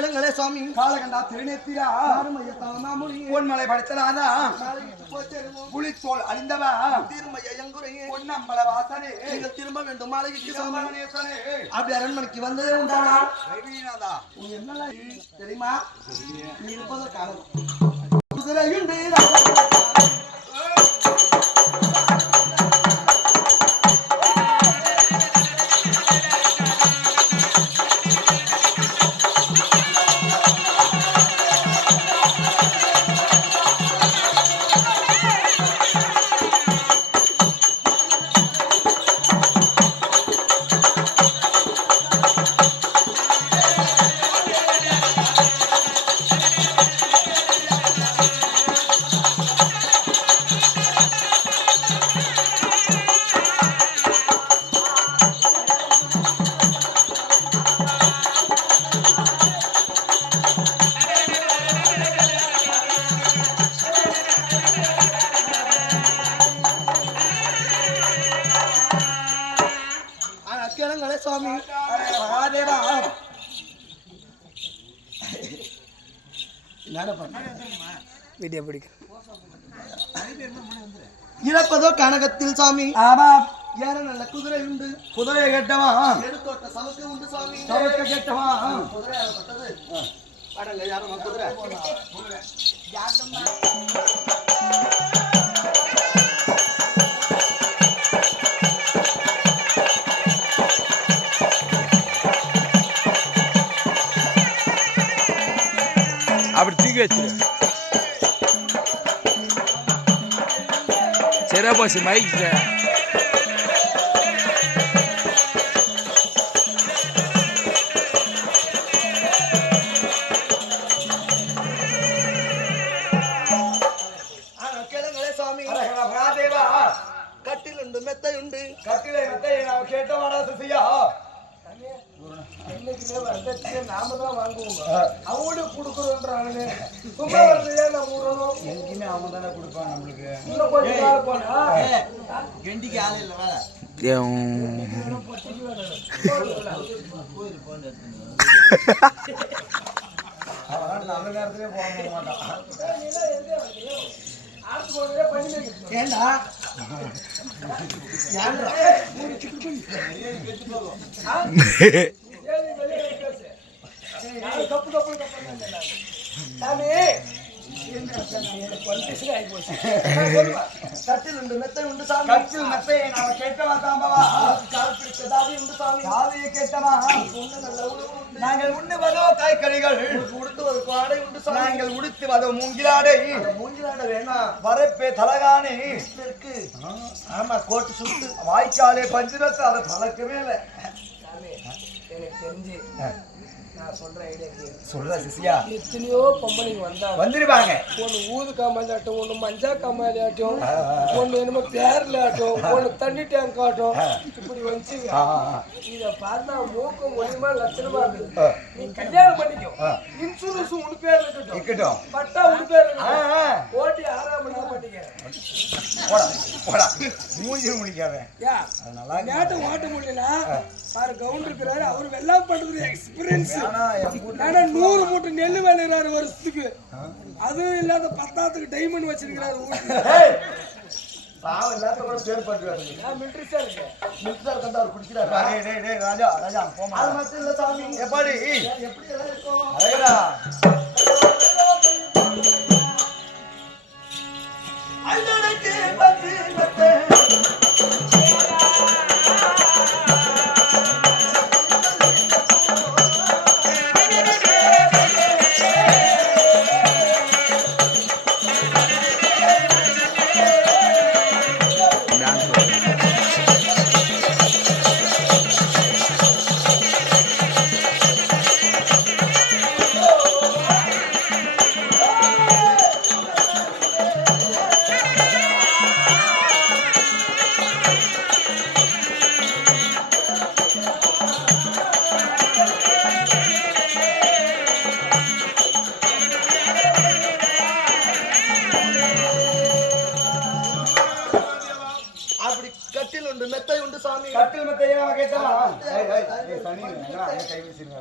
கேளுங்களே சுவாமி. காலகண்டா திருநேத்திரா பொன்மலை படைத்தலாதா புலித்தோல் அழிந்தவா பொன்னம்பல வாசனே நீங்கள் திரும்ப வேண்டும் மாளிகைக்கு சாமி. அப்படி அரண்மனைக்கு வந்ததே உண்டானா என்னெல்லாம் தெரியுமா? நீ இருப்பதற்காக குதிரையுண்டு கேளுங்களே சுவாமி. மகாதேவா வீடியோ பிடிக்க இறப்பதோ கனகத்தில் சாமி. ஆமா ஏற நல்ல குதிரை உண்டு. குதிரையை கேட்டவா எடுத்தோட்ட சமக்கு உண்டு சாமி. சவக்க கேட்டவா குதிரை பட்டது அடங்க யாரும் குதிரை அப்படி தூக்கி வச்சிரு. சரியா போச்சு மைக். கேளுங்களே சுவாமி. மகாதேவா கட்டில் உண்டு மெத்தை உண்டு. கட்டிலை மெத்தை நான் கேட்டவாடா சிசியா நாம தான் வாங்குவோம். அவங்களுக்கு கொடுக்குறோன்றாங்க எங்கேயுமே அவங்க தானே கொடுப்பாங்க நம்மளுக்கு. கெண்டிக்கு ஆள் இல்லை வேலை. நல்ல நேரத்திலே போக மாட்டான். ஏண்டா கட்டில் உண்டு மெத்தை உண்டு சாமி. கட்டில் மெத்தை நான் கேட்டவா தாம்பவா கால் பிடித்த தாதி உண்டு சாமி. காவியை கேட்டவா நல்ல உணவு உண்டு. நாங்கள் உண்ணுவதோ காய்கறிகள் உடுத்துவதற்கு ஆடை உண்டு சாமி. நாங்கள் உடுத்துவதோ மூங்கிலாடை மூங்கிலாட வேணாம். வரப்பே தலகாணி இருக்கு. ஆமா கோட்டு சுட்டு வாய்க்காலே பஞ்சுரத்து அதை பழக்கவே இல்லை. எனக்கு தெரிஞ்சு நான் சொல்ற ஐடியாக்கு சொல்ற சிசியா எத்தனையோ பொம்பளைங்க வந்தா வந்துருவாங்க. ஒன்று ஊது காமாலியாட்டும், ஒன்று மஞ்சா காமாலியாட்டும், ஒன்று என்னமோ பேரில் ஆட்டும், ஒன்று தண்ணி டேங்க் ஆட்டும், இப்படி வந்து இதை பார்த்தா மூக்க மொழிமா லட்சணமா இருக்குது. நீ கல்யாணம் பண்ணிக்கோ, இன்சூரன்ஸ் உன் பேர்ல இருக்கட்டும், பட்டா உன் பேர்ல ஓட்டி 6ஆம் மணி நேரம் பண்ணிக்க. மூஞ்சி முடிக்காத கேட்ட ஓட்ட முடியல சார் கவுண்ட் இருக்கிறாரு. அவர் வெள்ளாம் பண்றது எக்ஸ்பீரியன்ஸ். 100 மூட்டை நெல் விளையிறாரு வருஷத்துக்கு. அதுவும் இல்லாத 10ஆத்துக்கு டைமண்ட் வச்சிருக்கிறாரு. பாவம் எல்லாத்தையும் கூட பேர் பண்ணுவாரு. மிலிட்டரி சார் இருக்கு. மிலிட்டரி கண்டா அவர் குடிக்கிறாரு. ராஜா ராஜா போமா. அது மட்டும் இல்ல சாமி. எப்படி எல்லாம் இருக்கும். அழகா அண்ணனுக்கு பத்து பத்து சனி எங்கடா அங்க கை வீசிருங்க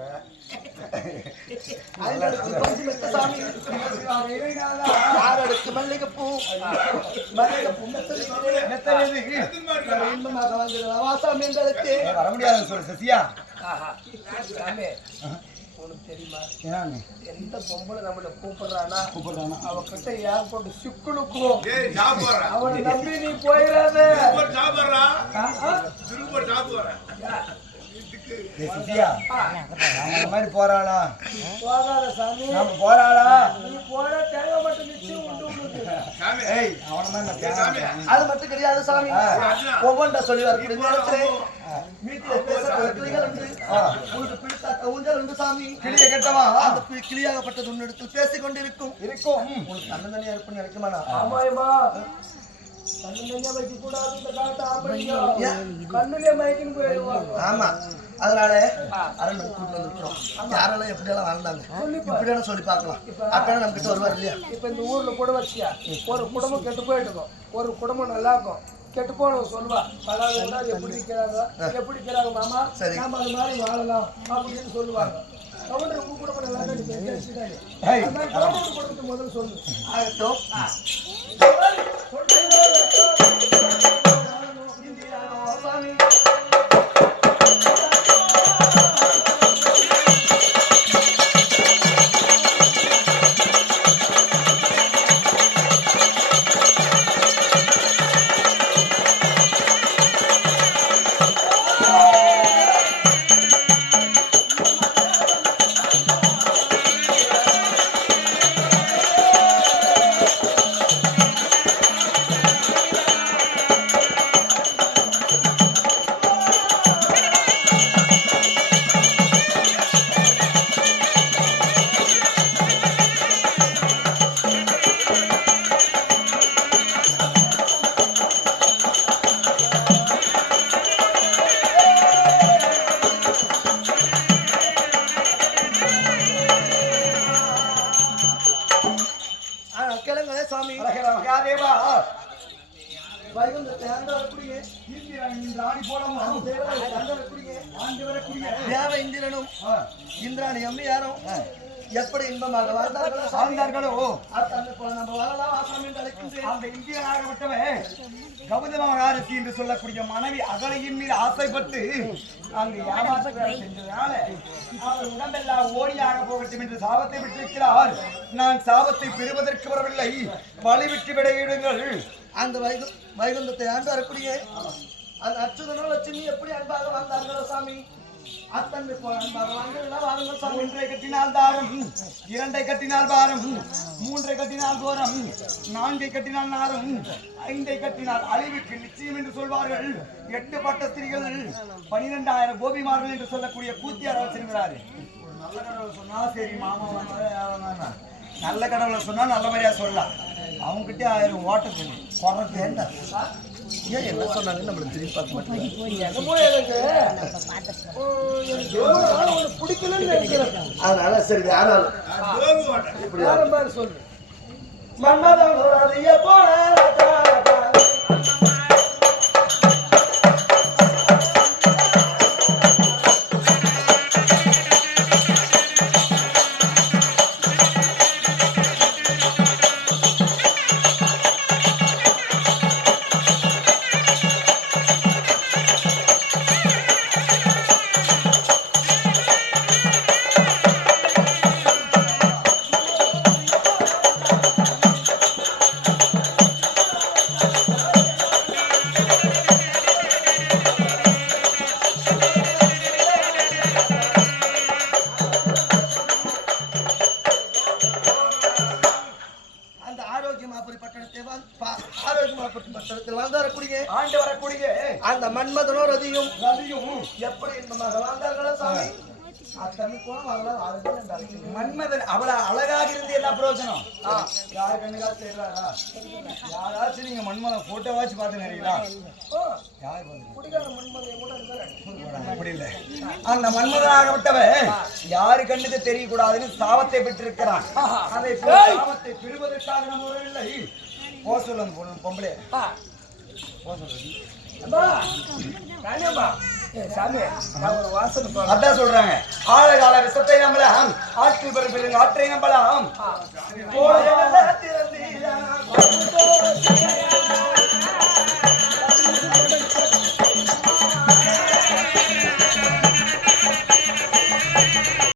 சாமி யாரடுக்கு மல்லிகைப்பூ மல்லிகைப்பூ மெத்தது இன்பமாக வாங்குகிறதா வாசாமி எங்களுக்கு வர முடியாதுன்னு சொல்லு சசியா சாமி உனக்கு தெரியுமா ஏன் எந்த பொம்பளை நம்மள கூப்பிடுறானா அவகிட்ட ஏன் போட்டு சிக்குலுக்குவோம் அவனை நம்பி நீ போயிடாத சசியா அந்த மாதிரி போறாளா போகாத சாமி நம்ம போறாளா நீ போன தேங்காய் மட்டும் நிச்சயம் உண்டு உங்களுக்கு ஏய் அவன மாதிரி நான் அது மட்டும் கிடையாது சாமி ஒவ்வொன்றா சொல்லி வரக்கூடிய நேரத்திலே வீட்டில் பேசுற கிளிகள் உண்டு உங்களுக்கு பிடித்த ஊஞ்சல் உண்டு சாமி கிளிய கட்டவா அந்த கிளியாகப்பட்டது உன்னிடத்தில் பேசிக் கொண்டிருக்கும் உங்களுக்கு தன்னந்தனியா இருப்புன்னு நினைக்குமாண்ணா ஆமாயமா கண்ணுலயே வைக்க கூடாது இந்த காலத்தை அப்படிங்க கண்ணுலயே மயக்கின்னு போயிடுவாங்க ஆமா அதனால அரண்மனை கூட்டு வந்துருக்கிறோம் யாரெல்லாம் எப்படியெல்லாம் வாழ்ந்தாங்க இப்படியான சொல்லி பார்க்கலாம் அப்பதான் நம்ம கிட்ட வருவார் இல்லையா இப்ப இந்த ஊர்ல கூட வச்சியா ஒரு குடும்பம் கெட்டு போயிட்டு இருக்கும் ஒரு குடும்பம் நல்லா இருக்கும் கெட்டு போனவங்க சொல்லுவா பலாவது எப்படி இருக்கிறாங்க மாமா நாம அது மாதிரி வாழலாம் அப்படின்னு சொல்லுவாங்க கவுண்டர் உங்க குடும்பம் நல்லா குடும்பத்தை முதல்ல சொல்லு ஆகட்டும் சாமி மகாதேவா வைகுந்தத்தை ஆண்டவரக்கூடிய ராணி போலமும் தேவ இந்திரனும் இந்திராணி அம்மையாரும் எப்படி இன்பமாக வாழ்ந்தார்களோ நம்ம வாழலாம் ஆசாமி என்று அழைக்கின்றேன். அந்த இந்தியனாகப்பட்டவன் கௌதம மகாரசி என்று சொல்லக்கூடிய மனைவி அகலையின் மீது ஆசைப்பட்டு அங்கு ஏமாற்ற சென்றதால அவர் உடம்பெல்லாம் ஓடியாக போகட்டும் என்று சாபத்தை விட்டிருக்கிறார். நான் சாபத்தை பெறுவதற்கு வரவில்லை, வழிவிட்டு விடையிடுங்கள். அந்த வைகுந்தத்தை ஆண்டு வரக்கூடிய அந்த அச்சுதனோ லட்சுமி எப்படி அன்பாக வாழ்ந்தார்களோ சாமி அத்தன்மை போல அன்பாக வாழ்ந்தார்கள் சாமி. 1 கட்டினால் தாரம், 2 கட்டினால் பாரம், 3 கட்டினால் கோரம், 4 கட்டினால் நாரம், 5 கட்டினால் அழிவுக்கு நிச்சயம் என்று சொல்வார்கள். 8 பட்ட ஸ்திரீகள் 12,000 கோபிமார்கள் என்று சொல்லக்கூடிய கூத்தியார் வச்சிருக்கிறாரு. நல்ல கடவுளை சொன்னா சரி மாமா நல்ல கடவுளை சொன்னா நல்ல மாதிரியா சொல்லலாம். அவங்ககிட்ட 1000 ஓட்ட சொல்லி குறைக்கு என்ன ஏன் என்ன சொன்னாங்க நம்மளுக்கு திரும்பி பார்க்க மாட்டேன் பிடிக்கலன்னு நினைக்கிறேன். அதனால சரி யாராலும் இப்படி மாதிரி சொல்லு மன்மதன் போல ஆண்டு வரக்கூடிய அந்த மன்மதனோ ரதியும் எப்படி இன்பமாக வாழ்ந்தார்களோ சாமி மன்மதன் அவளை அழகாக இருந்து என்ன பிரயோஜனம்? யாரு கண்ணுக்கா தெரியாதா? யாராச்சும் நீங்க மன்மதன் போட்டோவாச்சு பாத்துக்கிறீங்களா? அப்படி இல்லை. அந்த மன்மதனாகப்பட்டவன் யாரு கண்ணுக்கு தெரியக்கூடாதுன்னு சாபத்தை பெற்றிருக்கிறான். அதை சாபத்தை பெறுவதற்காக நம்ம வரவில்லை. போ சொல்லுங்க பொம்பளை. போ சொல்லுங்க. சாமி நான் ஒரு வாசனை சொல்றேன். அதான் சொல்றாங்க ஆழகால விஷத்தை நம்பலாம் ஆற்று பெருப்பில் ஆற்றை நம்பலாம் போல திறந்தீரா